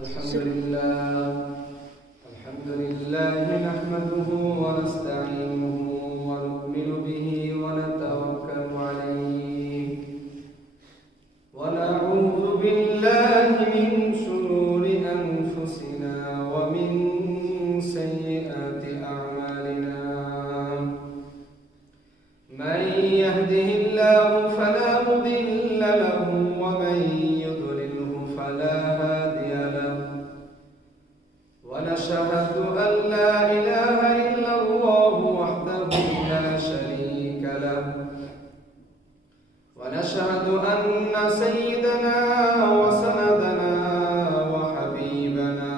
الحمد لله نحمده ونستعينه ونؤمن به ونتوكل عليه ونعوذ بالله من شرور أنفسنا ومن سيئات أعمالنا من يهده الله فلا مضل له ومن يضلله فلا هادي له ونشهد أن لا إله إلا الله وحده لا شريك له ونشهد أن سيدنا وسندنا وحبيبنا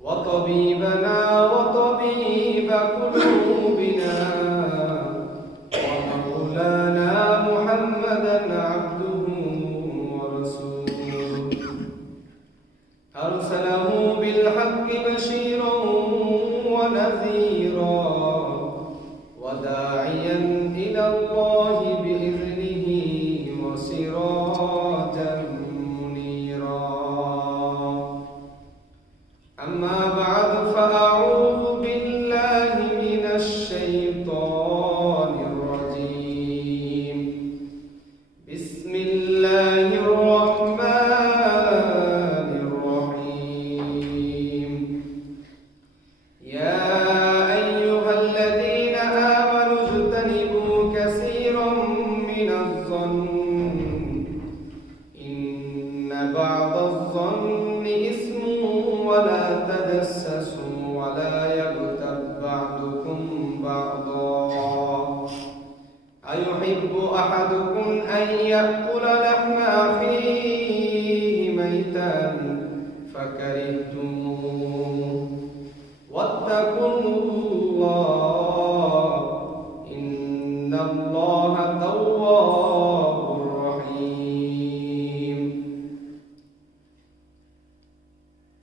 وطبيبنا وطبيب قلوبنا ومولانا محمدا عبده ورسوله أرسله بالحق بشيرا ونذيرا وداعيا إلى الله بإذنه وسراجا منيرا أما بعد فأعوذ بالله من الشيطان الرجيم بسم الله الرحمن الرحيم يا أيها الذين آمنوا اجتنبوا كثيرا من الظن إن بعض الظن إثم ولا تجسسوا ولا يغتب بعضكم بعضا أيحب أحدكم أن يأكل لحم أخيه ميتا فكرهتموه واتقوا الله إن الله تواب رحيم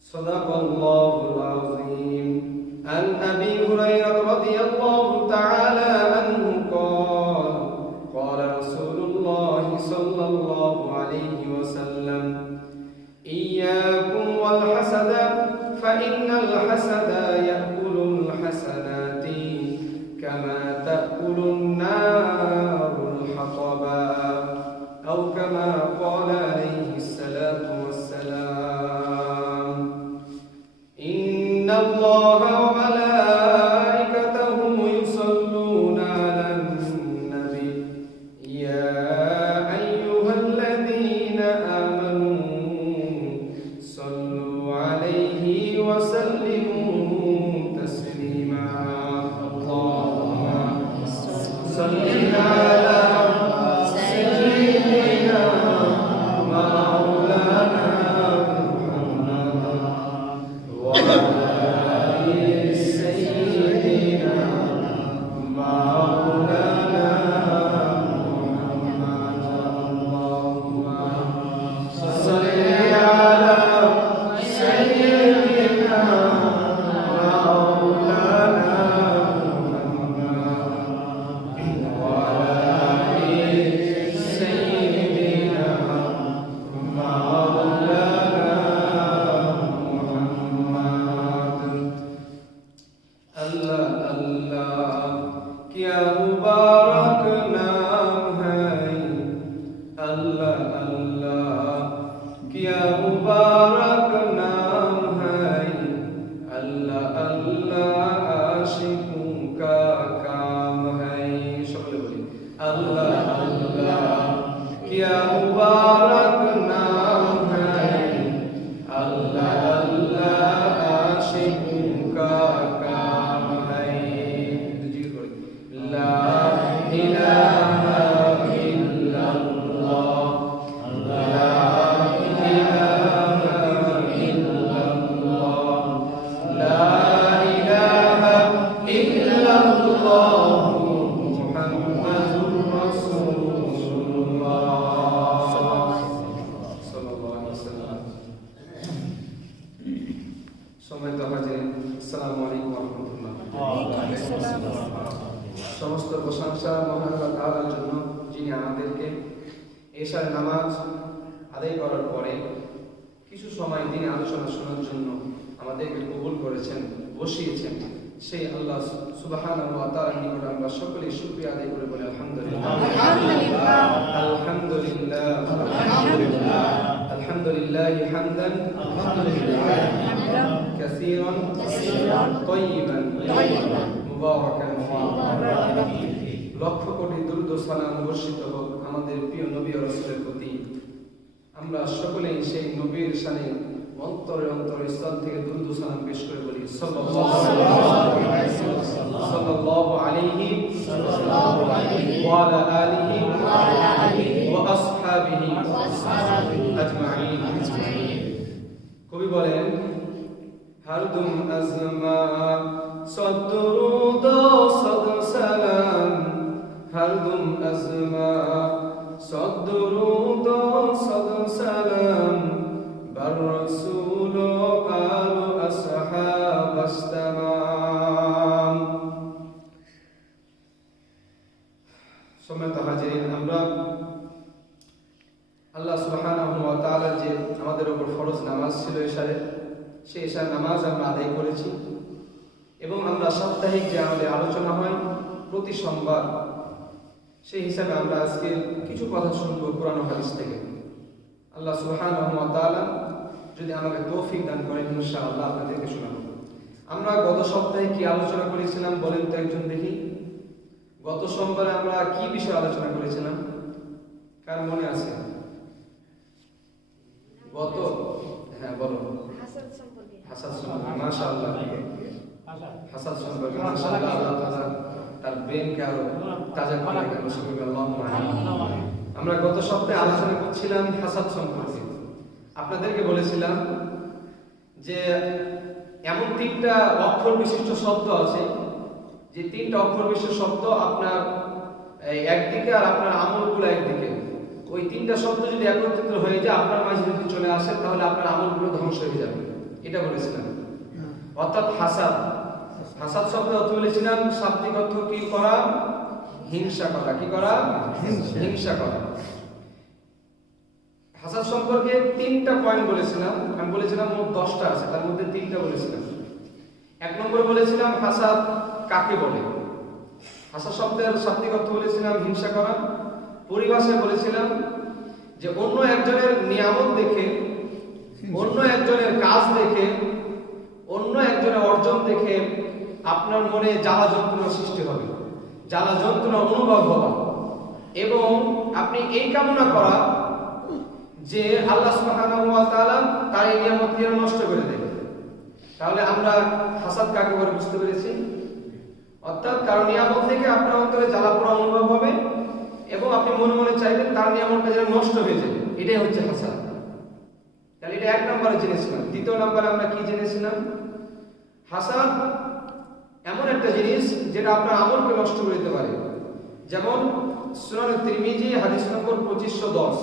صدق الله العظيم عن أبي هريرة رضي الله تعالى عنه قال قال رسول الله صلى الله عليه وسلم إياكم والحسد فإن الحسد يأكل الحسنات كما تأكل النار الحطبا أو كما قال عليه الصلاة والسلام إن الله وملائكته يصلون على النبي يا أيها الذين آمنوا صلوا عليه وسلموا تسليما اللهم صل على سيدنا مولانا محمد وعلى آل سيدنا مولانا محمد اللهم صل على سيدنا مولانا محمد وعلى آل سيدنا مولانا محمد अल्लाह अल्लाह क्या मुबारक नाम है अल्लाह अल्लाह क्या मुबारक नाम है अल्लाह अल्लाह आशिकों का काम है शुक्र बोली अल्लाह अल्लाह क्या मुबारक नाम है अल्लाह अल्लाह आशिकों का काम है ला इलाहा इल्लल्लाह ला इलाहा इल्लल्लाह ला इलाहा इल्लल्लाह मुहम्मदुर रसूलुल्लाह सल्लल्लाहु अलैहि वसल्लम সম্মানিত হাজির আসসালামু আলাইকুম ওয়া রাহমাতুল্লাহ সমস্ত প্রশংসা মহান আল্লাহ তাআলার জন্য যিনি আমাদেরকে এশার নামাজ আদায় করার পরে সময় দিনে আলোচনা শোনার জন্য আমাদেরকে কবুল করেছেন, বসিয়েছেন, সেই আল্লাহ সুবহানাহু ওয়া তাআলার নিকট আমরা সকলেই শুকরিয়া আদায় করে বলি আলহামদুলিল্লাহ। আলহামদুলিল্লাহ আলহামদুলিল্লাহ আলহামদুলিল্লাহ আলহামদুলিল্লাহ হামদান হামদান কাসীরান কাসীরান তাইয়িবান তাইয়িবান মুবারাকান মুবারাকান ফীহি। লক্ষ কোটি দুরূদ ও সালাম বর্ষিত হোক আমাদের প্রিয় নবী ও রাসূলের প্রতি। আমরা সকলেই সেই নবীর শানে অন্তরে অন্তরে স্থল থেকে দুরূদ ও সালাম পেশ করে বলি সাল্লাল্লাহু আলাইহি ওয়া আলা আলিহি ওয়া আসহাবিহি আজমাইন। কবি বলেন হরদম আজমা সদরুদ সদ সালাম, হরদম আজমা সদরুদ সদ সালাম, বার রাসূল আল আসহাব আস্তামাম। সম্মানিত হাজিরিন, আমরা আল্লাহ সুবহানাহু ওয়া তাআলা যে আমাদের উপর ফরজ নামাজ ছিল এশারে, সেই এশার নামাজ আমরা আদায় করেছি এবং আমরা সাপ্তাহিক যে আমাদের আলোচনা হয় প্রতি সোমবার, সেই হিসাবে আমরা আজকে কিছু কথা শুনবো কোরআন ও হাদিস থেকে। আল্লাহ সুবহানাহু ওয়া তাআলা যদি আমাকে তৌফিক দান করেন ইনশাআল্লাহ আপনাদেরকে শোনাবো। আমরা গত সপ্তাহে কি আলোচনা করেছিলাম বলেন তো একজন দেখি? গত সোমবারে আমরা কি বিষয়ে আলোচনা করেছিলাম, কার মনে আছে? গত হ্যাঁ বলো। হাসাদ সম্পর্কে। হাসাদ সম্পর্কে মাশাআল্লাহ। হাসাদ সম্পর্কে মাশাআল্লাহ, আল্লাহ তাআলা তার ব্রেনকে আরো তাজা করে দেন। সুবহানাল্লাহ। আমরা গত সপ্তাহে আলোচনা করছিলাম হাসাদ সম্পর্কে। আপনাদেরকে বলেছিলাম যে এমন তিনটা অক্ষর বিশিষ্ট শব্দ আছে যে তিনটা অক্ষর বিশিষ্ট শব্দ আপনার একদিকে আর আপনার আমলগুলো একদিকে। ওই তিনটা শব্দ যদি একত্রিত হয়ে যায় আপনার মাঝে যদি চলে আসে তাহলে আপনার আমলগুলো ধ্বংস হয়ে যাবে, এটা বলেছিলাম। অর্থাৎ হাসাদ, হাসাদ শব্দের অর্থ বলেছিলাম শাব্দিক অর্থ কি করা? হিংসা করা। কি করা? হিংসা করা। হাসাদ সম্পর্কে তিনটা পয়েন্ট বলেছিলাম। আমি বলেছিলাম মোট 10টা আছে, তার মধ্যে তিনটা বলেছিলাম। এক নম্বরে বলেছিলাম হাসাদ কাকে বলে। হাসাদ শব্দের শাব্দিক অর্থ বলেছিলাম হিংসা করা। পরিভাষায় বলেছিলাম যে অন্য একজনের নিয়ামত দেখে, অন্য একজনের কাজ দেখে, অন্য একজনের অর্জন দেখে আপনার মনে জ্বালা যন্ত্রণা সৃষ্টি হবে, জ্বালা যন্ত্রণা অনুভব হওয়া, এবং আপনি এই কামনা করা যে আল্লাহ সুবহানাহু ওয়া তাআলা তার এই নিয়ামতকে নষ্ট করে দেবে। তাহলে আমরা হাসাদ কাকে বলে বুঝতে পেরেছি। অর্থাৎ কারণ নিয়ামত থেকে আপনার অন্তরে জ্বালা পোড়া অনুভব হবে এবং আপনি মনে মনে চাইবেন তার নিয়ামতটা যেন নষ্ট হয়ে যায়, এটাই হচ্ছে হাসাদ। তাহলে এটা এক নম্বরে জেনেছিলাম। দ্বিতীয় নম্বরে আমরা কি জেনেছিলাম? হাসাদ এমন একটা জিনিস যেটা আপনার আমলকে নষ্ট করে দিতে পারে। যেমন সুনান তিরমিজি হাদিস নম্বর 2510,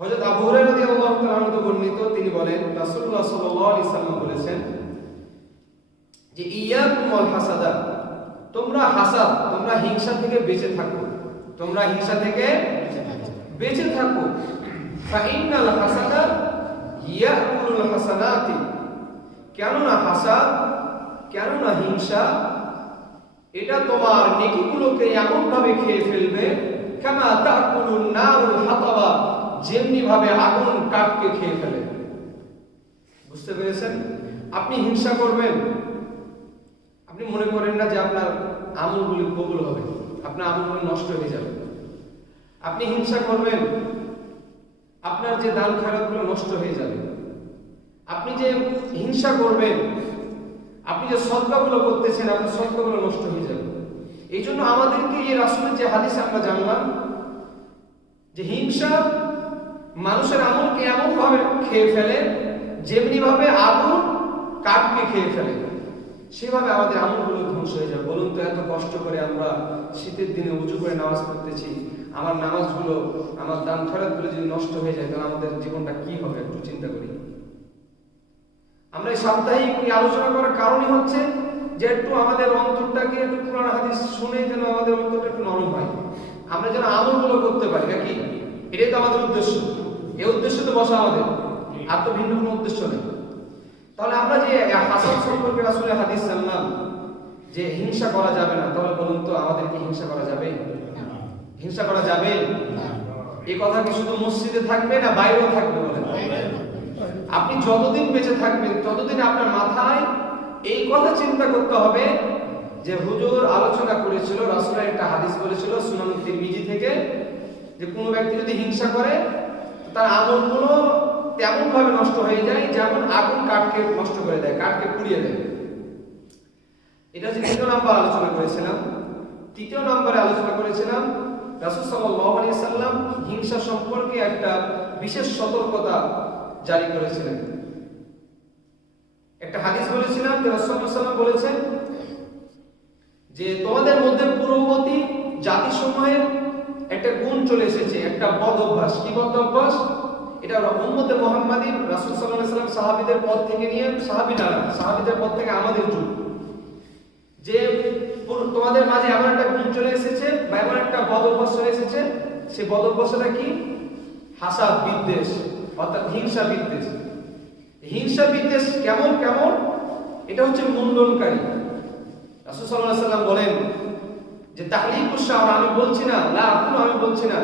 হযরত আবু হুরায়রা রাদিয়াল্লাহু তাআলা আনহু বর্ণিত, তিনি বলেন রাসূলুল্লাহ সাল্লাল্লাহু আলাইহি সাল্লাম বলেছেন যে ইয়াকুম ওয়াল হাসাদা, তোমরা হাসাদ, তোমরা হিংসা থেকে বেঁচে থাকো, তোমরা হিংসা থেকে বেঁচে থাকো। ফাইনাল হাসাদা ইয়াকুলুল হাসানাতি, কেননা হাসাদ, কেননা হিংসা এটা তোমার নেকিগুলোকে এমন ভাবে খেয়ে ফেলবে কামা তাকুলুন নারুল হাতাবা, যেমনি ভাবে আগুন কাঠকে খেয়ে ফেলে। বুঝতে পেরেছেন? আপনি হিংসা করবেন, আপনি মনে করেন না যে আপনার আমলগুলি কবুল হবে, আপনার আমলগুলি নষ্ট হয়ে যাবে। আপনি হিংসা করবেন, আপনার যে দান খয়রাতগুলো নষ্ট হয়ে যাবে। আপনি যে হিংসা করবেন, আপনি যে সদকাগুলো করতেছেন, আপনার সদকাগুলো নষ্ট হয়ে যাবে। এই জন্য আমাদেরকে এই রাসূলের যে হাদিস আমরা জানলাম যে হিংসা মানুষের আমলকে এমন ভাবে খেয়ে ফেলে যেমনি ভাবে আগুন কাঠকে খেয়ে ফেলে, সেভাবে আমাদের আমলগুলো ধ্বংস হয়ে যাবে। বলুন তো, এত কষ্ট করে আমরা শীতের দিনে উঁচু করে নামাজ পড়তেছি, আমার নামাজগুলো, আমার দান খয়রাতগুলো যদি নষ্ট হয়ে যায় তাহলে আমাদের জীবনটা কি হবে? একটু চিন্তা করি। আমরা এই সাপ্তাহিক আলোচনা করার কারণই হচ্ছে যে একটু আমাদের অন্তরটাকে একটু কোরআন হাদিস শুনে যেন আমাদের অন্তরটা একটু নরম হয়, আমরা যেন আমলগুলো করতে পারি নাকি? এটাই তো আমাদের উদ্দেশ্য। এই উদ্দেশ্য তো বসা আমাদের। আর তো ভিন্ন কোনো উদ্দেশ্য নেই। তাহলে আমরা যে হাসাদ সম্পর্কে রাসূলের হাদিস জানলাম যে হিংসা করা যাবে না, তাহলে বলুন তো আমাদের কি হিংসা করা যাবে? হিংসা করা যাবে? এই কথা কি শুধু মসজিদে থাকবে না বাইরেও থাকবে? বলেন। আপনি যতদিন বেঁচে থাকবেন ততদিন আপনার মাথায় এই কথা চিন্তা করতে হবে যে হুজুর আলোচনা করেছিল, রাসূলের একটা হাদিস বলেছিল সুনান তিরমিজি থেকে, যে কোনো ব্যক্তি যদি হিংসা করে তার আমলগুলো তেমন ভাবে নষ্ট হয়ে যায় যেমন আগুন কাঠকে নষ্ট করে দেয়, কাঠকে পুড়িয়ে দেয়। এটা হচ্ছে দ্বিতীয় নাম্বার আলোচনা করেছিলাম। তৃতীয় নম্বরে আলোচনা করেছিলাম রাসূল সাল্লাল্লাহু আলাইহি ওয়াসাল্লাম হিংসা সম্পর্কে একটা বিশেষ সতর্কতা জারি করেছিলেন। একটা হাদিস বলেছিলাম যে রাসূল সাল্লাল্লাহু আলাইহি ওয়াসাল্লাম বলেছেন যে তোমাদের মধ্যে পূর্ববর্তী জাতিসমূহের একটা গুণ চলে এসেছে, একটা বদ অভ্যাস। কি বদ অভ্যাস? এটা উম্মতে মুহাম্মাদী রাসূল সাল্লাল্লাহু আলাইহি ওয়াসাল্লাম সাহাবীদের পদ থেকে নিয়ে সাহাবীদের পদ থেকে আমাদের যুগ, যে তোমাদের মাঝে এমন একটা গুণ চলে এসেছে বা এমন একটা বদ অভ্যাস চলে এসেছে, সেই বদ অভ্যাসটা কি? হাসাদ, বিদ্বেষ, অর্থাৎ হিংসা বিদ্বেষ। হিংসা বিদ্বেষ কেমন কেমন? এটা হচ্ছে মুন্ডনকারী। রাসূল সাল্লাল্লাহু আলাইহি ওয়াসাল্লাম বলেন যে তাহলিকুশ শাওর, আমি বলছি না, লা আকুলু, আমি বলছি না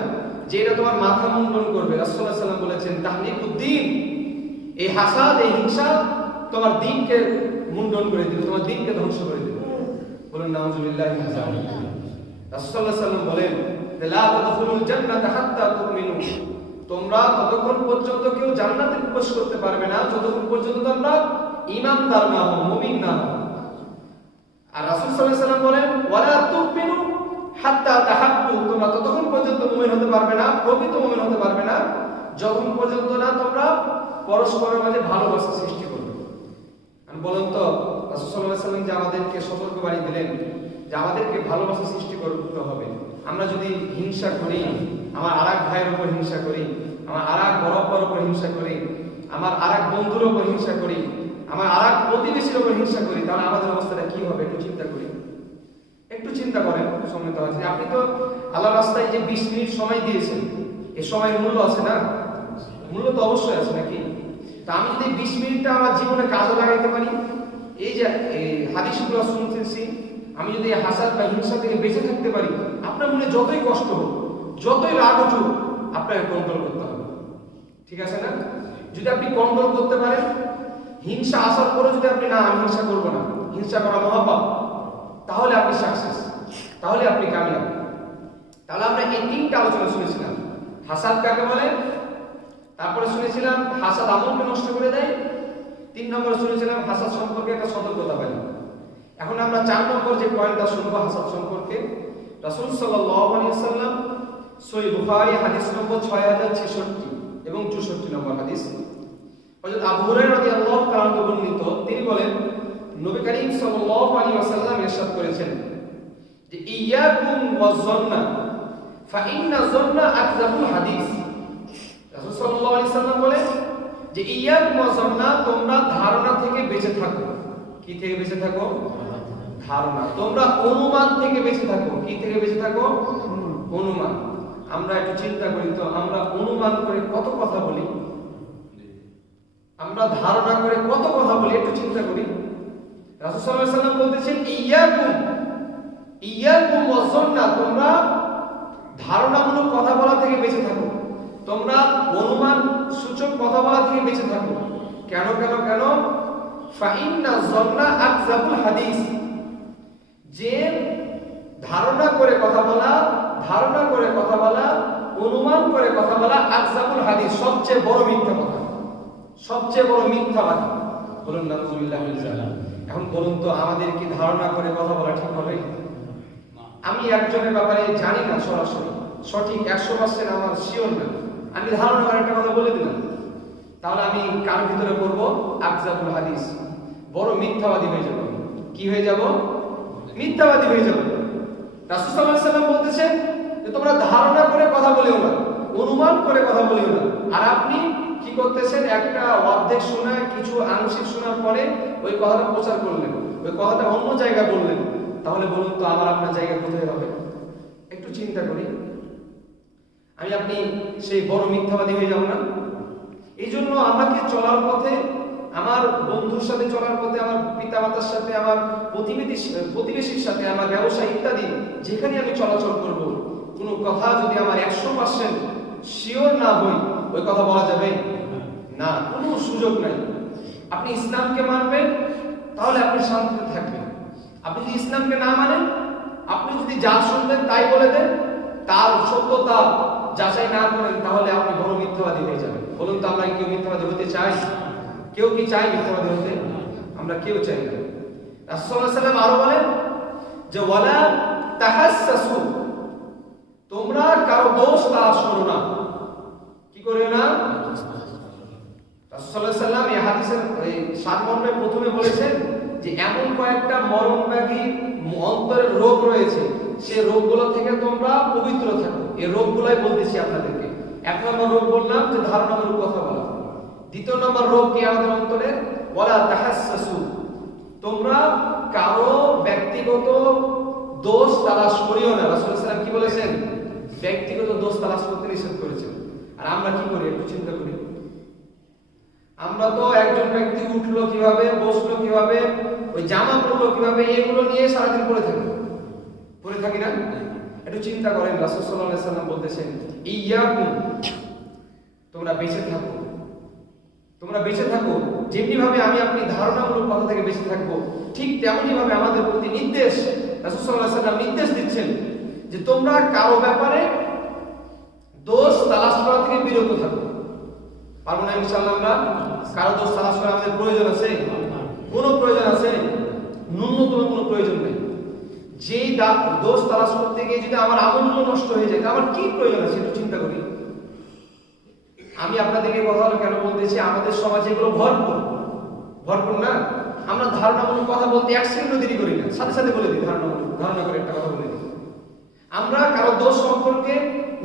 যে এটা তোমার মাথা মুন্ডন করবে। রাসূল সাল্লাল্লাহু আলাইহি ওয়াসাল্লাম বলেছেন তাহলিকুদ্দিন, এই হাসাদ, এই হিংসা তোমার দ্বীনকে মুন্ডন করে দিবে, তোমার দ্বীনকে ধ্বংস করে দিবে। বলুন নাউযুবিল্লাহি মিন যালিক। রাসূল সাল্লাল্লাহু আলাইহি ওয়াসাল্লাম বলেন লা তাদখুলুল জান্নাতা হাত্তা তুমিনু, তোমরা ততক্ষণ পর্যন্ত কেউ জান্নাতে প্রবেশ করতে পারবে না যতক্ষণ পর্যন্ত তোমরা ঈমানদার না হও, মুমিন না হও। আর রাসূল সাল্লাল্লাহু আলাইহি ওয়াসাল্লাম বলেন ওয়ালা তুমিনু হাত্তা তাহাব্বু, তোমরা ততক্ষণ পর্যন্ত মুমিন হতে পারবে না, প্রকৃত মুমিন হতে পারবে না যতক্ষণ পর্যন্ত না তোমরা পরস্পরের মাঝে ভালোবাসা সৃষ্টি করবে। আমি বলুন তো রাসূল সাল্লাল্লাহু আলাইহি ওয়াসাল্লাম যে আমাদেরকে সতর্কবাণী দিলেন যে আমাদেরকে ভালোবাসা সৃষ্টি করতে হবে। আমরা যদি হিংসা করি, আমার আরেক ভাইয়ের উপর হিংসা করি, আমার আরেক বড় আব্বার উপর হিংসা করি, আমার আরেক বন্ধুর উপর হিংসা করি, আমার আরেক প্রতিবেশীর উপর হিংসা করি, তাহলে আমাদের অবস্থাটা কি হবে? একটু চিন্তা করি, একটু চিন্তা করেন। সম্মানিত আছে, আপনি তো আল্লাহর রাস্তায় যে 20 মিনিট সময় দিয়েছেন, এই সময়ের মূল্য আছে না? মূল্য তো অবশ্যই আছে নাকি? তা আমি যদি 20 মিনিটটা আমার জীবনে কাজে লাগাইতে পারি, এই যে হাদিসগুলো শুনতেছি, আমি যদি হাসাদ বা হিংসা থেকে বেঁচে থাকতে পারি, আপনার মনে যতই কষ্ট হোক, যতই রাগ উঠুক, আপনাকে কন্ট্রোল করতে হবে। ঠিক আছে না? যদি আপনি কন্ট্রোল করতে পারেন, হিংসা আসার পরে যদি আপনি না, আমি হিংসা করবো না, হিংসা করা মহাপাপ, তাহলে আপনি সাকসেস, তাহলে আপনি কামিয়াব। তাহলে আমরা এই তিনটা আলোচনা শুনেছিলাম। হাসাদ কাকে বলে, তারপরে শুনেছিলাম হাসাদ আমলকে নষ্ট করে দেয়, 3 নম্বরে শুনেছিলাম হাসাদ সম্পর্কে একটা সতর্কতা পাই। এখন আমরা 4 নম্বর যে পয়েন্টটা শুনবো হাসাদ সম্পর্কে। রাসূল সাল্লাল্লাহু আলাইহি ওয়াসাল্লাম সহিহ বুখারী হাদিস নম্বর 6066 এবং 64 নম্বর হাদিস, হযরত আবু হুরায়রা রাদিয়াল্লাহু তাআলা বর্ণিত, তিনি বলেন নবী করিম সাল্লাল্লাহু আলাইহি ওয়াসাল্লাম ইরশাদ করেছেন যে ইয়াকুম ওয়াজ-যন্না ফা ইন্না যন্না আকযাবুল হাদিস। রাসূল সাল্লাল্লাহু আলাইহি ওয়াসাল্লাম বলেন যে ইয়াকুম ওয়াজ-যন্না, তোমরা ধারণা থেকে বেঁচে থাকো। কি থেকে বেঁচে থাকো? ধারণা। তোমরা অনুমান থেকে বেঁচে থাকো। কি থেকে বেঁচে থাকো? অনুমান। আমরা একটু চিন্তা করি তো, আমরা অনুমান করে কত কথা বলি, আমরা ধারণা করে কত কথা বলি, একটু চিন্তা করি। রাসূল সাল্লাল্লাহু আলাইহি ওয়াসাল্লাম বলতেছেন ইয়াকুম ওয়াজ-যন্না, তোমরা ধারণামূলক কথা বলা থেকে বেঁচে থাকো, তোমরা অনুমান সূচক কথা বলা থেকে বেঁচে থাকো। কেন কেন কেন? ফা ইন্না যন্না আকযাবুল হাদিস, যে ধারণা করে কথা বলা, ধারণা করে কথা বলা, অনুমান করে কথা বলা আকযাবুল হাদিস, সবচেয়ে বড় মিথ্যা কথা, সবচেয়ে বড় মিথ্যাবাদী। বলুন নাউযুবিল্লাহি মিন যালিক। এখন বলুন তো আমাদের কি ধারণা করে কথা বলা ঠিক হবে? আমি একজনের ব্যাপারে জানি না সরাসরি সঠিক 100% আমার শিওর না, আমি ধারণা করে একটা কথা বলে দিলাম, তাহলে আমি কার ভিতরে পড়ব? আকযাবুল হাদিস, বড় মিথ্যাবাদী হয়ে যাব। কি হয়ে যাব? মিথ্যাবাদী হয়ে যাব। রাসূল সাল্লাল্লাহু আলাইহি ওয়াসাল্লাম বলতেছেন যে তোমরা ধারণা করে কথা বলিও না, অনুমান করে কথা বলিও না। আর আপনি কি করতেছেন? একটা অর্ধেক শোনা, কিছু আংশিক শোনার পরে ওই কথাটা প্রচার করলেন, ওই কথাটা অন্য জায়গায় বললেন। তাহলে বলুন তো আমার আপনার জায়গা কোথায় হবে? একটু চিন্তা করি, আমি আপনি সেই বড় মিথ্যাবাদী হয়ে যাব না? এই জন্য আমাকে চলার পথে, আমার বন্ধুর সাথে চলার পথে, আমার পিতামাতার সাথে, আমার প্রতিবেশীর সাথে, আমার ব্যবসা ইত্যাদি যেখানে আমি চলাচল করব, কোনো কথা যদি আমার 100% শিওর না হই, ওই কথা বলা যাবে না, কোনো সুযোগ নাই। আপনি ইসলামকে মানবেন, তাহলে আপনি শান্তিতে থাকবেন। আপনি যদি ইসলামকে না মানেন, আপনি যদি যা শুনবেন তাই বলে দেন, তার সত্যতা যাচাই না করেন, তাহলে আপনি বড় মিথ্যাবাদী হয়ে যাবেন। বলুন তো, আমরা কেউ মিথ্যাবাদী হতে চাই? কেউ কি চাই মিথ্যাবাদী হতে? আমরা কেউ চাই না। রাসূল সাল্লাল্লাহু আলাইহি ওয়াসাল্লাম আরো বলেন যে ওয়ালা তাহাসসাসু, তোমরা কারো দোষ তালাশ করো না। কি করিও না? রাসূল সাল্লাল্লাহু আলাইহি ওয়াসাল্লাম এই হাদিসের এই সারমর্মে প্রথমে বলেছেন যে এমন কয়েকটা মরণব্যাধি অন্তরের রোগ রয়েছে, সেই রোগগুলো থেকে তোমরা পবিত্র থাকো। এই রোগগুলাই বলতেছি আপনাদেরকে। এক নম্বর রোগ বললাম যে ধারণামূলক কথা বলা। দ্বিতীয় নম্বর রোগ কি আমাদের অন্তরে? ওয়ালা তাহাসসাসু, তোমরা কারো ব্যক্তিগত দোষ তালাশ করিও না। রাসূল সাল্লাল্লাহু আলাইহি ওয়াসাল্লাম কি বলেছেন? ব্যক্তিগত দোষ তালাশ করতে নিষেধ করেছেন। আর আমরা কি করি একটু চিন্তা করি। আমরা তো একজন ব্যক্তি উঠলো কিভাবে, বসলো কিভাবে, ওই জামা পরলো কিভাবে, এগুলো নিয়ে সারাদিন পড়ে থাকি না? একটু চিন্তা করেন। রাসূল সাল্লাল্লাহু আলাইহি ওয়াসাল্লাম বলতেছেন ইয়াকুম, তোমরা বেঁচে থাকো, তোমরা বেঁচে থাকো। যেমনি ভাবে আমি আপনি ধারণামূলক কথা থেকে বেঁচে থাকবো, ঠিক তেমনি ভাবে আমাদের প্রতি নির্দেশ, রাসূল সাল্লাল্লাহু আলাইহি ওয়াসাল্লাম নির্দেশ দিচ্ছেন যে তোমরা কারো ব্যাপারে দোষ তালাশ করা থেকে বিরত থাকো। পারবো না ইনশাআল্লাহ? আমরা কারো দোষ তালাশ করা আমাদের প্রয়োজন আছে? কোনো প্রয়োজন আছে? ন্যূনতম কোনো প্রয়োজন নেই। যেই দোষ তালাশ করতে গিয়ে যদি আমার আমলগুলো নষ্ট হয়ে যায়, আমার কি প্রয়োজন আছে একটু চিন্তা করি। আমি আপনাদেরকে কথা হলো কেন বলতেছি, আমাদের সমাজে এগুলো ভরপুর না। আমরা ধারণামূলক কথা বলতে এক সেকেন্ডও দেরি করি না, সাথে সাথে বলে দিই, ধারণা করে একটা কথা বলে দিই। আমরা কারো দোষ সম্পর্কে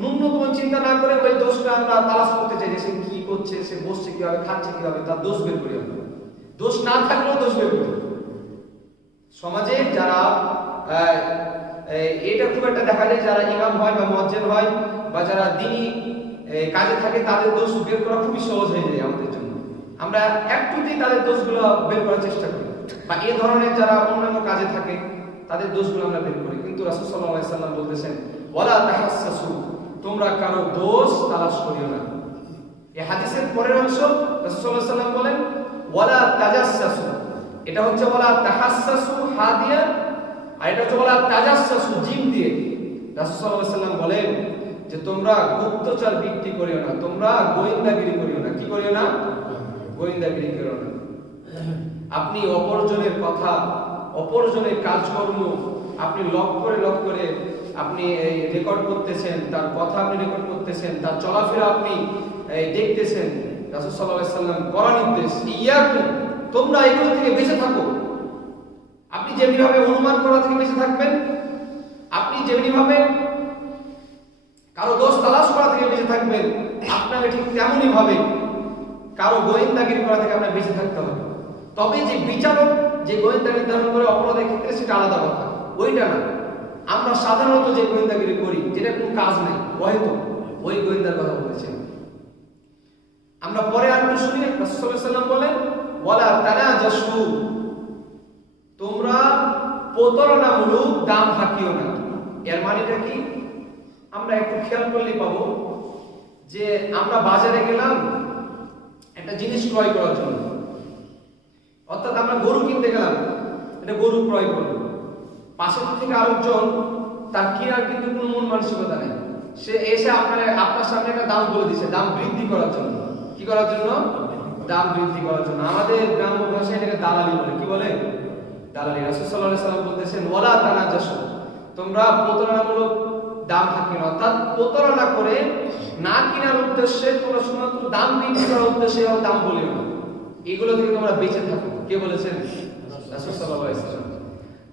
ন্যূনতম চিন্তা না করে ওই দোষটা আমরা তালাশ করতে চাই, যে সে কি করছে, সে বসছে কিভাবে, খাচ্ছে কিভাবে, তার দোষ বের করি আমরা। দোষ না থাকলেও দোষ বের করি। সমাজে যারা এটা খুব একটা দেখা যায়, যারা ইমাম হয় বা মুয়াজ্জিন হয় বা যারা দ্বীনি কাজে থাকে, তাদের দোষ বের করা খুবই সহজ হয়ে যায় আমাদের জন্য। আমরা একটুতেই তাদের দোষগুলো বের করার চেষ্টা করি, বা এই ধরনের যারা অন্যান্য কাজে থাকে তাদের দোষগুলো আমরা বের করি। কিন্তু রাসূল সাল্লাল্লাহু আলাইহি ওয়াসাল্লাম বলতেছেন ওয়ালা তাহাসসাসু, তোমরা কারো দোষ তালাশ করিও না। এই হাদিসের পরের অংশ রাসূল সাল্লাল্লাহু আলাইহি ওয়াসাল্লাম বলেন ওয়ালা তাজাসসাসু। এটা হচ্ছে ওয়ালা তাহাসসাসু হা দিয়ে, আর এটা হচ্ছে ওয়ালা তাজাসসাসু জিম দিয়ে। রাসূল সাল্লাল্লাহু আলাইহি ওয়াসাল্লাম বলেন যে তোমরা গুপ্তচর বৃত্তি করিও না, তোমরা গোয়েন্দাগিরি করিও না। কি করিও না? গোয়েন্দাগিরি করিও না। আপনি অপরজনের কথা, অপরজনের কাজকর্ম আপনি লক করে আপনি রেকর্ড করতেছেন, তার কথা আপনি রেকর্ড করতেছেন, তার চলাফেরা আপনি দেখতেছেন। রাসূল সাল্লাল্লাহু আলাইহি ওয়াসাল্লাম করা নির্দেশ ইয়াকুম, তোমরা এগুলো থেকে বেঁচে থাকো। আপনি যেমনি ভাবে অনুমান করা থেকে বেঁচে থাকবেন, আপনি যেমনি ভাবে কারো দোষ তালাশ করা থেকে বেঁচে থাকবেন, আপনাকে ঠিক তেমনই ভাবে কারো গোয়েন্দাগিরি করা থেকে আপনার বেঁচে থাকতে হবে। তবে যে বিচারক যে গোয়েন্দা নির্ধারণ করে অপরাধের ক্ষেত্রে, সেটা আলাদা কথা, ওইটা না। আমরা সাধারণত যে গোয়েন্দাগিরি করি, যেটা কোনো কাজ নেই, হয়তো ওই গোয়েন্দার কথা বলেছেন। আমরা পরে আর একটু শুনি। রাসূল সাল্লাল্লাহু আলাইহি ওয়াসাল্লাম বলেন ওয়ালা তানাজাসু, তোমরা প্রতারণামূলক দাম হাঁকিও না। এর মানেটা কি? আমরা একটু খেয়াল করলেই পাবো যে আমরা বাজারে গেলাম একটা জিনিস ক্রয় করার জন্য, অর্থাৎ আমরা গরু কিনতে গেলাম, এটা গরু ক্রয় করব। পাশে থেকে আরেকজন তার কেনার কিন্তু কোনো মন মানসিকতা নেই, সে এসে আপনার সামনে একটা দাম বলে দিচ্ছে, দাম বৃদ্ধি করার জন্য। কি করার জন্য? দাম বৃদ্ধি করার জন্য। আমাদের গ্রাম্য ভাষায় এটাকে দালালি বলে। কি বলে? দালালি। রাসূল সাল্লাল্লাহু আলাইহি ওয়াসাল্লাম বলতেছেন ওয়ালা তানাজাসু, তোমরা প্রতারণামূলক দাম হাঁকিও না। অর্থাৎ প্রতারণা করে না কেনার উদ্দেশ্যে, তোমরা শুধুমাত্র দাম বৃদ্ধি করার উদ্দেশ্যে দাম বলিও না। এগুলো থেকে তোমরা বেঁচে থাকো। কে বলেছেন? রাসূল সাল্লাল্লাহু আলাইহি ওয়াসাল্লাম।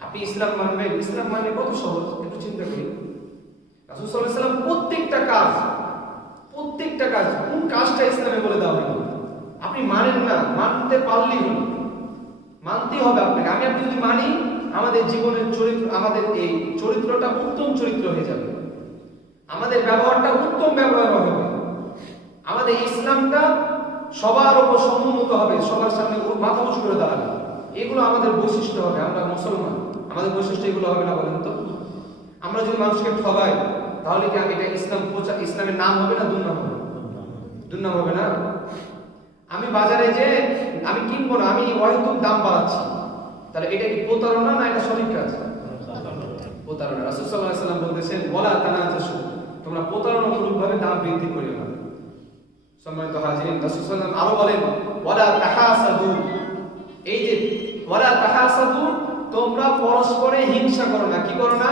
আপনি ইসলাম মানবেন, ইসলাম মানে কত সহজ একটু চিন্তা করি। রাসূল সাল্লাল্লাহু আলাইহি ওয়াসাল্লাম প্রত্যেকটা কাজ কোন কাজটা ইসলামে বলে দেওয়া হলো, আপনি মানেন না, মানতে পারলেই হলো, মানতেই হবে আপনাকে। আপনি যদি মানি, আমাদের জীবনের চরিত্র, আমাদের এই চরিত্রটা উত্তম চরিত্র হয়ে যাবে, আমাদের ব্যবহারটা উত্তম ব্যবহার হবে, আমাদের ইসলামটা সবার উপর সম্মত হবে, সবার সামনে মাথা উঁচু করে দাঁড়াবে। এগুলো আমাদের বৈশিষ্ট্য হবে। আমরা মুসলমান, আমাদের বৈশিষ্ট্য এগুলো হবে না বলেন তো? আমরা যদি মানুষকে ঠগাই তাহলে কি এটা ইসলামের নাম হবে না দুর্নাম হবে? দুর্নাম হবে না? আমি বাজারে যে আমি কিনবো না, আমি অহেতুক দাম বাড়াচ্ছি, তাহলে এটা কি প্রতারণা না এটা সঠিক কাজ? প্রতারণা। রাসূল সাল্লাল্লাহু আলাইহি ওয়াসাল্লাম বলতেছেন ওয়ালা তানাজাসু, তোমরা প্রতারণামূলক ভাবে দাম বৃদ্ধি করিও না। সম্মানিত হাজিরিন, রাসূল সাল্লাল্লাহু আলাইহি ওয়াসাল্লাম আরো বলেন ওয়ালা তাহাসাদু, এই যে ওয়ালা তাহাসাদু, তোমরা পরস্পরে হিংসা করো না। কি করো না?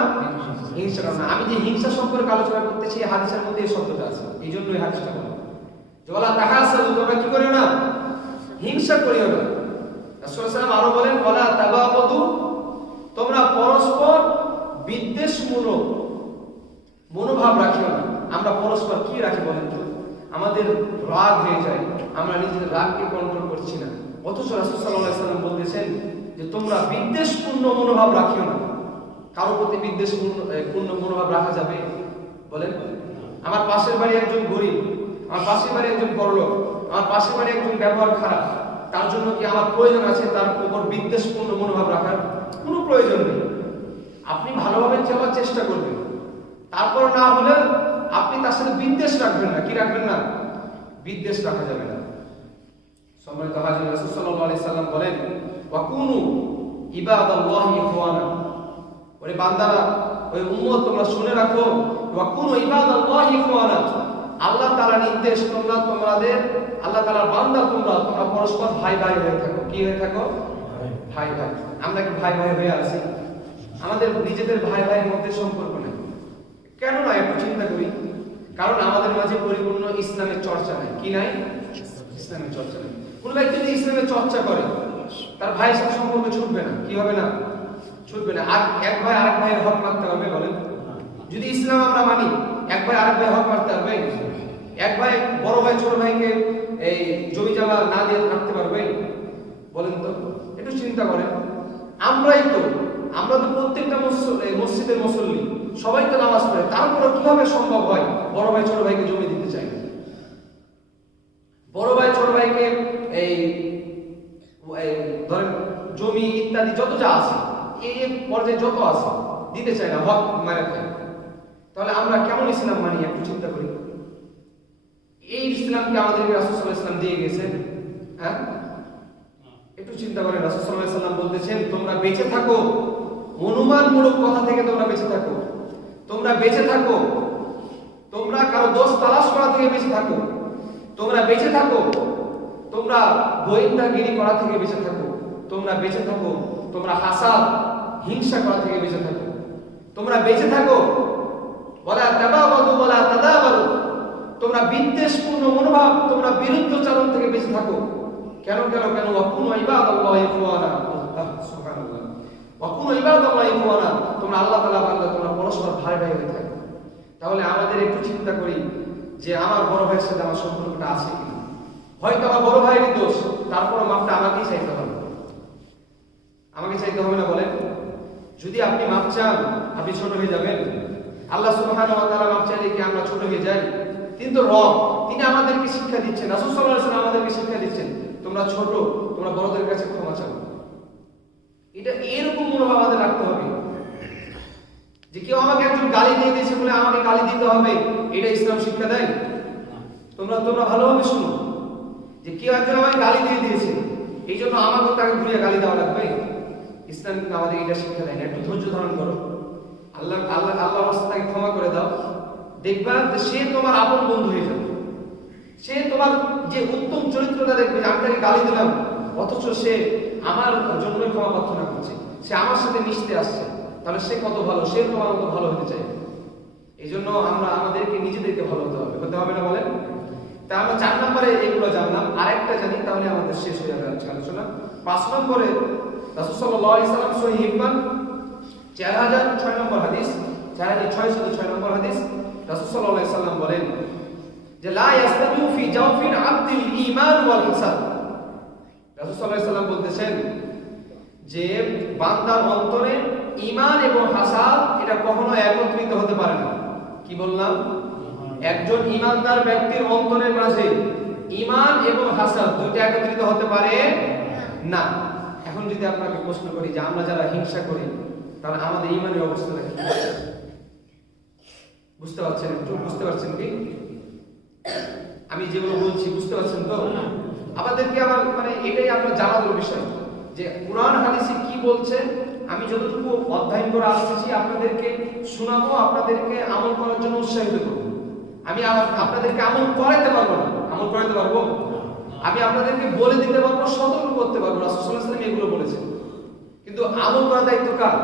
হিংসা করো না। আমি যে হিংসা সম্পর্কে আলোচনা করতেছি এই হাদিসের মধ্যে এই শব্দটা আছে, এই জন্যই হাদিসটা বলা। ওয়ালা তাহাসাদু, তোমরা কি করিও না? হিংসা করিও না। রাসূল সাল্লাল্লাহু আলাইহি ওয়াসাল্লাম আরো বলেন ওয়ালা তাবাগদু, তোমরা পরস্পর বিদ্বেষমূলক মনোভাব রাখিও না। আমরা পরস্পর কি রাখি বলেন তো? আমাদের রাগ হয়ে যায়, আমরা নিজেদের রাগকে কন্ট্রোল করছি না, অথচ রাসূল সাল্লাল্লাহু আলাইহি ওয়াসাল্লাম বলতেছেন যে তোমরা বিদ্বেষপূর্ণ মনোভাব রাখিও না। কারো প্রতি বিদ্বেষপূর্ণ মনোভাব রাখা যাবে বলেন? আমার পাশের বাড়ি একজন গরিব, আমার পাশের বাড়ি একজন বড়লোক, আমার পাশের বাড়ি একজন ব্যবহার খারাপ, তার জন্য কি আমার প্রয়োজন আছে তার উপর বিদ্বেষপূর্ণ মনোভাব রাখার? কোনো প্রয়োজন নেই। আপনি ভালোভাবে চলার চেষ্টা করবেন, তারপর না হলে আপনি তার সাথে বিদ্বেষ রাখবেন না। কি রাখবেন না? বিদ্বেষ রাখা যাবে না। সম্মানিত হাজির, রাসূল সাল্লাল্লাহু আলাইহি সাল্লাম বলেন ওয়াকুনু ইবাদাল্লাহি ইখওয়ানা, ওরে বান্দারা, ওই উম্মত তোমরা শুনে রাখো, ওয়াকুনু ইবাদাল্লাহি ইখওয়ানা, আল্লাহ তাআলা নির্দেশ তোমাদের আল্লাহ তাআলার বান্দা, তোমরা পরস্পর ভাই ভাই হয়ে থাকো। কি হয়ে থাকো? ভাই ভাই। আমরা কি ভাই ভাই হয়ে আছি? আমাদের নিজেদের ভাই ভাইয়ের মধ্যে সম্পর্ক নেই। কেন না? একটু চিন্তা করি। কারণ আমাদের মাঝে পরিপূর্ণ ইসলামের চর্চা নাই। কি নাই? ইসলামের চর্চা নেই। কোন ব্যক্তি যদি ইসলামের চর্চা করে তার ভাইয়ের সাথে সম্পর্ক ছুটবে না। কি হবে না? ছুটবে না। আর এক ভাই আরেক ভাইয়ের হক মারতে হবে বলেন? যদি ইসলাম আমরা মানি, এক ভাই আরেক ভাইয়ের হক মারতে পারবে? এক ভাই বড় ভাই ছোট ভাইকে এই জমি জামা না দিয়ে থাকতে পারবে বলেন তো? একটু চিন্তা করেন। আমরা তো প্রত্যেকটা মসজিদের মুসল্লি, সবাই তো নামাজ পড়ে, তারপরে কিভাবে সম্ভব হয় বড় ভাই ছোট ভাইকে জমি দিতে চাই? বড় ভাই ছোট ভাইকে এই ধরেন জমি ইত্যাদি যত যা আছে, এই পর্যায়ে যত আছে দিতে চাই না, হক মারা খায়। তাহলে আমরা কেমন ইসলাম মানি? একটু চিন্তা করি। এই ইসলামকে আমাদেরকে রাসূল সাল্লাল্লাহু আলাইহি ওয়াসাল্লাম দিয়ে গেছেন। হ্যাঁ, একটু চিন্তা করেন। রাসূল সাল্লাল্লাহু আলাইহি ওয়াসাল্লাম বলতেছেন তোমরা বেঁচে থাকো অনুমানমূলক কথা থেকে, তোমরা বেঁচে থাকো, তোমরা বেঁচে থাকো, তোমরা কারো দোষ তালাশ করা থেকে বেঁচে থাকো, তোমরা বেঁচে থাকো, তোমরা গোয়েন্দাগিরি করা থেকে বেঁচে থাকো, তোমরা বেঁচে থাকো, তোমরা হাসাদ হিংসা করা থেকে বেঁচে থাকো, তোমরা বেঁচে থাকো ওয়ালা তাবাগাদু ওয়ালা তাদাবারু, তোমরা বিদ্বেষপূর্ণ মনোভাব, তোমরা বিরুদ্ধচারণ থেকে বেঁচে থাকো। কেন? ওয়াকুনু ইবাদাল্লাহি ইখওয়ানা, সুবহানাল্লাহ, ওয়াকুনু ইবাদাল্লাহি ইখওয়ানা, তোমরা আল্লাহ তাআলা বান্দা, তোমরা পরস্পর ভাই ভাই হয়ে থাকো। তাহলে আমাদের একটু চিন্তা করি যে আমার বড় ভাইয়ের সাথে আমার সম্পর্কটা আছে কিনা। হয়তো আমার বড় ভাইয়েরই দোষ, তারপরও মাপটা আমাকেই চাইতে হবে। আমাকে চাইতে হবে না বলেন? যদি আপনি মাপ চান, আপনি ছোট হয়ে যাবেন? আল্লাহ সুবহানাহু ওয়া তাআলা মাপ চাইলে কি আমরা ছোট হয়ে যাই? কিন্তু রব তিনি আমাদেরকে শিক্ষা দিচ্ছেন, রাসূল সাল্লাল্লাহু আলাইহি ওয়াসাল্লাম আমাদেরকে শিক্ষা দিচ্ছেন তোমরা ছোট, তোমরা বড়দের কাছে ক্ষমা চাও। এটা এরকম মনোভাব আমাদের রাখতে হবে যে কেউ আমাকে একজন গালি দিয়ে দিয়েছে বলে আমাকে গালি দিতে হবে, এটা ইসলাম শিক্ষা দেয়? তোমরা ভালোভাবে শুনো, যে কেউ একজন আমাকে গালি দিয়ে দিয়েছে এই জন্য আমাকে তাকে ঘুরিয়ে গালি দেওয়া লাগবে? ইসলাম কিন্তু আমাদের এটা শিক্ষা দেয় না। একটু ধৈর্য ধারণ করো, আল্লাহর রাস্তায় তাকে ক্ষমা করে দাও, দেখবা যে সে তোমার আপন বন্ধু হয়ে যাবে। সে তোমার যে উত্তম চরিত্রটা দেখবে, আমি তাকে গালি দিলাম অথচ সে আমার জন্যই ক্ষমা প্রার্থনা করছে, সে আমার সাথে মিশতে আসছে, তাহলে সে কত ভালো, সে তোমার মতো ভালো হতে চাই। এই জন্য আমাদেরকে নিজেদেরকে ভালো হতে হবে না বলেন? তা আমরা 4 নম্বরে এগুলো জানলাম, আরেকটা জানি তাহলে আমাদের শেষ হয়ে যাবে আজকে আলোচনা। 5 নম্বরে রাসূল সাল্লাল্লাহু আলাইহি সাল্লাম সহিহ ইবন 4006 নম্বর হাদিস, 4006 নম্বর হাদিস, রাসূল সাল্লাল্লাহু আলাইহি সাল্লাম বলেন যে লা ইয়াসতামিউ ফি জাওফিল আবদিল ঈমান ওয়াল হাসাদ। রাসূল সাল্লাল্লাহু আলাইহি সাল্লাম বলতেছেন যে বান্দার অন্তরে ঈমান এবং হাসাদ এটা কখনো একত্রিত হতে পারে না। কি বললাম? একজন ঈমানদার ব্যক্তির অন্তরের মাঝে ঈমান এবং হাসাদ দুইটা একত্রিত হতে পারে না। এখন যদি আপনাকে প্রশ্ন করি যে আমরা যারা হিংসা করি তাহলে আমাদের ঈমানের অবস্থাটা কি? বুঝতে পারছেন? একটু বুঝতে পারছেন কি আমি যেগুলো বলছি? বুঝতে পারছেন তো? আমাদেরকে আবার মানে এটাই আমরা জানার বিষয় যে কোরআন হাদিসে কি বলছে। আমি যতটুকু অধ্যয়ন করে আসতেছি আপনাদেরকে শোনাবো, আপনাদেরকে আমল করার জন্য উৎসাহিত করবো। আমি আপনাদেরকে আমল করাইতে পারবো না। আমল করাইতে পারবো? আমি আপনাদেরকে বলে দিতে পারবো, সতর্ক করতে পারবো। রাসূল সাল্লাল্লাহু আলাইহি ওয়াসাল্লাম এগুলো বলেছেন, কিন্তু আমল করার দায়িত্ব কার?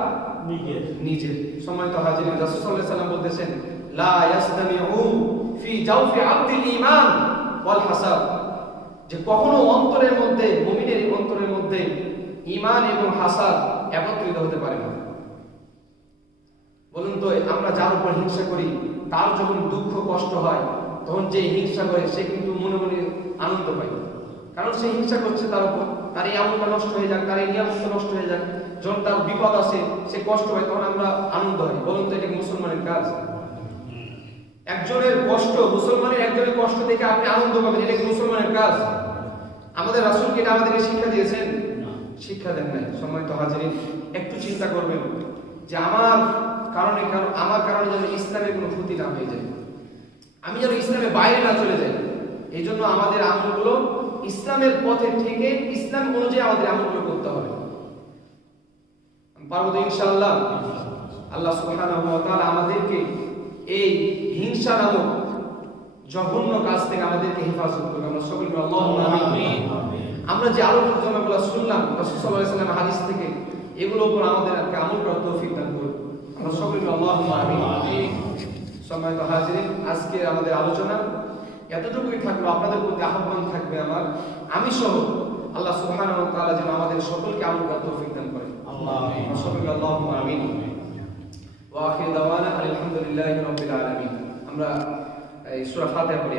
নিজের। সম্মানিত হাজিরিন, রাসূল সাল্লাল্লাহু আলাইহি ওয়াসাল্লাম বলতেছেন লা ইয়াসতামিউ ফি জাওফি আবদিল ঈমান ওয়াল হাসাদ, যে কখনো অন্তরের মধ্যে, মুমিনের অন্তরের মধ্যে ঈমান এবং হাসাদ একত্রিত হতে পারে না। বলুন তো, আমরা যার উপর হিংসা করি তার যখন দুঃখ কষ্ট হয় তখন যে হিংসা করে সে কিন্তু মনে মনে আনন্দ পায়, কারণ সে হিংসা করছে তার উপর। তার এই আমলটা নষ্ট হয়ে যাক, তার এই নিয়ামতটা নষ্ট হয়ে যাক, যখন তার বিপদ আসে সে কষ্ট পায় তখন আমরা আনন্দ হয়। বলুন তো, এটা কি মুসলমানের কাজ? একজনের কষ্ট, মুসলমানের একজনের কষ্ট দেখে আপনি আনন্দ পাবেন, এটা কি মুসলমানের কাজ? আমাদের রাসূল কি এটা আমাদেরকে শিক্ষা দিয়েছেন? শিক্ষা দেন নাই। সম্মানিত হাজিরিন, একটু চিন্তা করবেন যে আমার কারণে যেন ইসলামের কোনো ক্ষতি না হয়ে যায়, আমি যেন ইসলামের বাইরে না চলে যাই। এই জন্য আমাদের আমলগুলো ইসলামের পথে থেকে ইসলাম অনুযায়ী আমাদের আমলগুলো করতে হবে। পারবো তো ইনশাআল্লাহ? আল্লাহ সুবহানাহু ওয়া তাআলা আমাদেরকে এই হিংসা নামক জঘন্য কাজ থেকে আমাদেরকে হেফাজত করুন। আমরা সকলে আল্লাহুম্মা আমিন। আমরা যে আলোচনাগুলো শুনলাম রাসূল সাল্লাল্লাহু আলাইহি ওয়াসাল্লামের হাদিস থেকে, এগুলোর উপর আমাদেরকে আমল করার তৌফিক দান করুন। আমরা সকলে আল্লাহুম্মা আমিন। সম্মানিত হাজিরিন, আজকে আমাদের আলোচনা এতটুকুই থাকলো। আপনাদের প্রতি আহ্বান থাকবে আমার, আমি সহ আল্লাহ সুবহানাহু ওয়া তাআলা যেন আমাদের সকলকে আমল করার তৌফিক দান করেন। আল্লাহুম্মা আমিন। সকলে আল্লাহুম্মা আমিন। ওয়া আখিরু দাওয়ানা আলহামদুলিল্লাহি রাব্বিল আলামিন। আমরা এই সূরা ফাতিহা পড়ি।